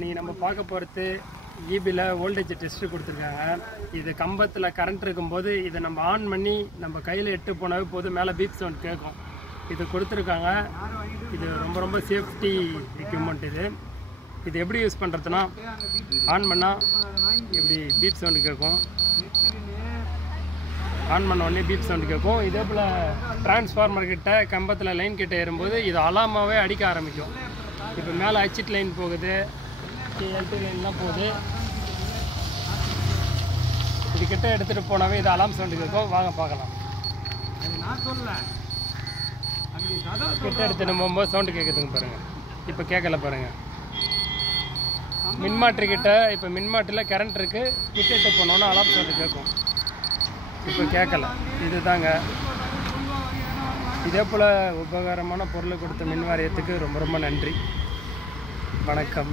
நீங்கள் நம்ம பார்க்க போகிறது ஈபியில் வோல்டேஜ் டெஸ்ட்டு கொடுத்துருக்காங்க. இது கம்பத்தில் கரண்ட் இருக்கும்போது இதை நம்ம ஆன் பண்ணி நம்ம கையில் எட்டு போனாவே போதும், மேலே பீப் சவுண்ட் கேட்கும். இது கொடுத்துருக்காங்க. இது ரொம்ப ரொம்ப சேஃப்டி எக்யூப்மெண்ட். இது எப்படி யூஸ் பண்ணுறதுனா, ஆன் பண்ணால் இப்படி பீப் சவுண்டு கேட்கும். ஆன் பண்ண உடனே பீப் சவுண்டு கேட்கும். இதே போல் டிரான்ஸ்ஃபார்மர் கிட்ட கம்பத்தில் லைன் கிட்ட ஏறும்போது இது அலாமாகவே அடிக்க ஆரம்பிக்கும். இப்போ மேலே ஹெச்இட் லைன் போகுது, எல்டி லைன்லாம் போகுது. இது கிட்ட எடுத்துகிட்டு போனாவே இது அலாம் சவுண்டு கேட்கும். வாங்க பார்க்கலாம். கிட்ட எடுத்துகிட்டு போகும்போது சவுண்டு கேட்குதுங்க பாருங்கள். இப்போ கேட்கல பாருங்கள். மின்மாற்றி கிட்ட இப்போ மின்மாற்றியில் கரண்ட் இருக்குது, கிட்ட எடுத்து போனோன்னா அலாம் சவுண்டு கேட்கும். இப்போ கேட்கல. இது தாங்க. இதே போல் உபகாரமான பொருளை கொடுத்த மின் வாரியத்துக்கு ரொம்ப ரொம்ப நன்றி. வணக்கம்.